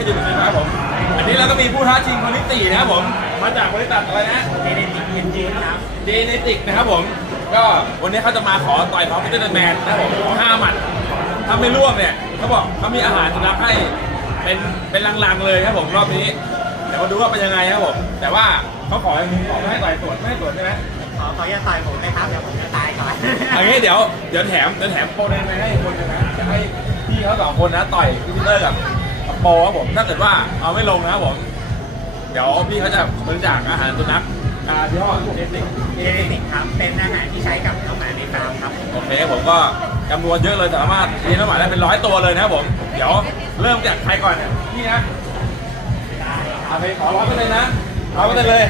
ก็อยู่ตรงนี้นะครับผม อันนี้เราก็มีผู้ท้าชิงคนที่สี่นะครับผม มาจากบริษัทอะไรนะ เจเนติกเอ็นจีครับ เจเนติกนะครับผม ก็วันนี้เขาจะมาขอต่อยพร้อมกับเจนแมนนะครับผมขอห้าหมัดถ้าไม่ล่วงเนี่ยเขาบอกเขามีอาหารสำหรับให้เป็นเป็นลังๆเลยครับผมรอบนี้ เดี๋ยวมาดูว่าเป็นยังไงครับผม แต่ว่าเขาขออย่างนี้ขอไม่ให้ต่อยสวนไม่ให้สวนใช่ไหมขอขออย่าต่อยผมนะครับเดี๋ยวผมจะตายก่อนอันนี้เดี๋ยวเดี๋ยวแถมเดี๋ยวแถมโปรแดงไปให้คนหนึงนะจะให้พี่เขาสองคนนะต่อยพี่พีเตอร์กับกับ โปรครับผมถ้าเกิดว่าเอาไม่ลงนะครับผม เดี๋ยวพี่เขาจะบริจาคอาหารสุนัขอายี่ห้อเจติกเจเนติกครับเป็นอาหารที่ใช้กับน้องหมาในฟาร์มครับโอเคผมก็จำนวนเยอะเลยสามารถเลี้ยงน้องหมาได้เป็นร้อยตัวเลยนะครับผม เดี๋ยวเริ่มจากใครก่อนเนี่ยพี่นะเอาไปขอร้อยเปอร์เซ็นต์นะร้อยเปอร์เซ็นต์เลย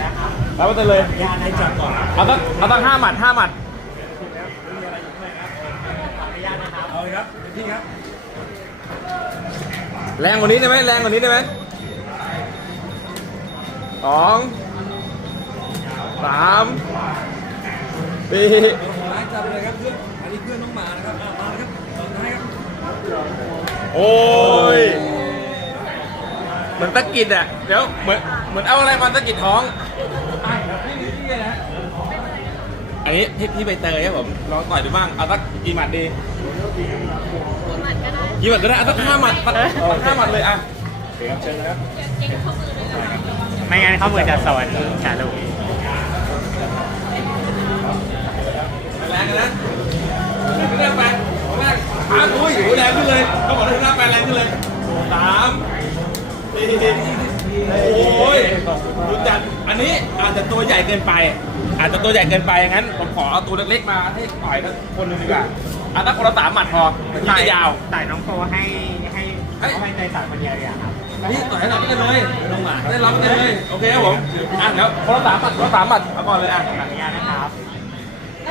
ร้อยเปอร์เซ็นต์เลยญาตให้จับก่อนเอาตั้งเอาตั้งห้าหมัดห้าหมัดขออนุญาตนะครับเอาเลยครับพี่ครับ แรงกว่านี้ได้ไหมแรงกว่านี้ได้ไหมสองสามสี่ร้ายจับเลยครับเพื่อนอันนี้เพื่อนน้องหมานะครับอะมาเลยครับตอนท้ายครับโอ้ยเหมือนตะกิดอะเดี๋ยวเหมือนเหมือนเอาอะไรมาตะกิดท้องอันนี้พี่พี่ใบเตยครับผมลองต่อยดูบ้างเอาสักกี่หมัดดี กี่หมัดก็ได้ กี่หมัดก็ได้เอาสักห้าหมัดสักห้าหมัดเลยอะโอเคครับเชิญนะครับไม่งั้นเขาเหมือนจะสอนฉาลูกแรงกันนะขึ้นหน้าไปของแรกขาอุ้ยโอ้แรงขึ้นเลยเขาบอกให้ขึ้นหน้าไปแรงขึ้นเลยสามสี่โอ้ยดูจัดอันนี้อาจจะตัวใหญ่เกินไป อาจจะตัวใหญ่เกินไปงั้นผมขอเอาตัวเล็กๆมาให้ต่อยทั้งคนหนึงดีกว่า อะถ้าคนละสามหมัดพอมันยิ่งจะยาว ต่อยน้องโฟให้ให้เฮ้ยเขาให้ใจต่อยคนเดียวเลยอะครับนี่ต่อยให้เราไม่ได้เลยลงมาได้รับไม่ได้เลยโอเคครับผมอะเดี๋ยวคนละสามหมัดคนละสามหมัดเอาก่อนเลยอะขออนุญาตนะครับ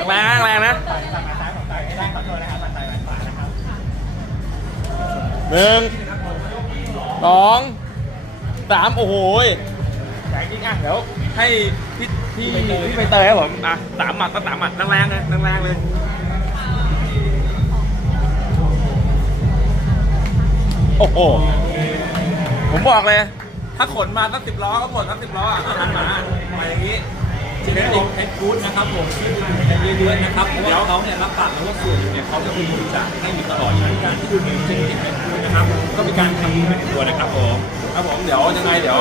แรงแรงนะต่อยต่อยมาซ้ายผมต่อยไม่ได้ขอโทษนะครับมาต่อยมาขวานะครับหนึ่งสองสามโอ้โหยใหญ่จริงอะเดี๋ยวให้พี่พี่พี่ใบเตยครับผมอะสามหมัดก็สามหมัดแรงๆเลยแรงๆเลย โอ้โห ผมบอกเลย ถ้าขนมาสักสิบล้อก็หมดสักสิบล้ออะอาหารหมามาอย่างนี้เจเนติกเพชรฟู้ดนะครับผมที่ดูกันเยอะๆนะครับเพราะว่าเขาเนี่ยรับปากแล้วว่าส่วนหนึ่งเนี่ยเขาจะมีบริจาคให้อยู่ตลอดอย่างการที่ดูในเจเนติกเพชรฟู้ดนะครับก็มีการทำบุญไปในตัวนะครับผมครับผมเดี๋ยวยังไงเดี๋ยว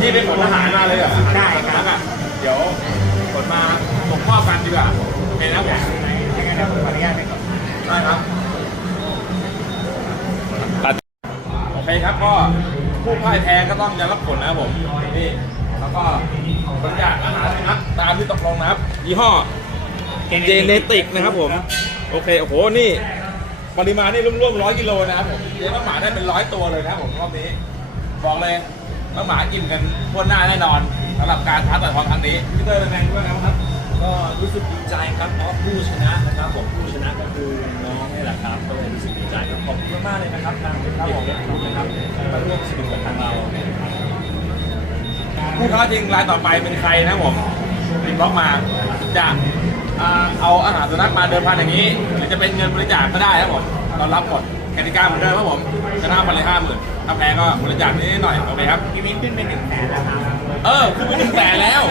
พี่ไปขนอาหารมาเลยเหรอได้ครับอะเดี๋ยวขนมาส่งมอบกันดีกว่าโอเคนะผมยังไงเดี๋ยวผมขออนุญาตไปก่อนได้ครับ โอเครับก็ผู้พ่ายแพ้ก็ต้องยอมรับผลนะครับผมนี่แล้วก็บริจาคอาหารสุนัขตามที่ตกลงนะครับยี่ห้อเจเนติกนะครับผม โอเคโอ้โหนี่ ปริมาณนี่ร่วมๆร้อยกิโลนะครับผมเลี้ยงน้องหมาได้เป็นร้อยตัวเลยนะครับผมรอบนี้ บอกเลยน้องหมากินกันทั่วหน้าแน่นอนสำหรับการท้าต่อยทองครั้งนี้พี่เตอร์เป็นไงบ้างครับ ก็รู้สึกดีใจครับเพราะผู้ชนะนะครับผมผู้ชนะก็คือน้องนี่แหละครับก็เลยรู้สึกดีใจครับขอบคุณมากๆเลยนะครับทางเป็นเด็กเพชรฟู้ดนะครับมาร่วมสนุกกับทางเราผู้ท้าชิงรายต่อไปเป็นใครนะผมติดล็อกมาจะอ่าเอาอาหารสุนัขมาเดิมพันอย่างนี้ หรือจะเป็นเงินบริจาคก็ได้ครับผมเรารับหมดกติกาเหมือนเดิมครับผมชนะพันเลยห้าหมื่นถ้าแพ้ก็บริจาคนิดหน่อยโอเคครับพี่วินขึ้นเป็นหนึ่งแสนแล้วครับเออขึ้นเป็นหนึ่งแสนแล้ว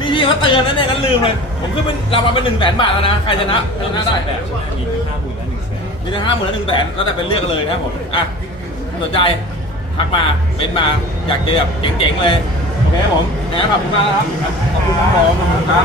นี่พี่เขาเตือนนะเนี่ยกันลืมเลย ผมขึ้นเป็นรางวัลเป็นหนึ่งแสนบาทแล้วนะ ใครชนะชนะได้แบบมีห้าหมื่นและหนึ่งแสนมีทั้งห้าหมื่นและหนึ่งแสนแล้วแต่เป็นเลือกเลยนะผม อะสนใจทักมาเป็นมาอยากเจอแบบเจ๋งๆเลย โอเคครับผมนะครับขอบคุณมากนะครับ ขอบคุณครับผมขอบคุณครับ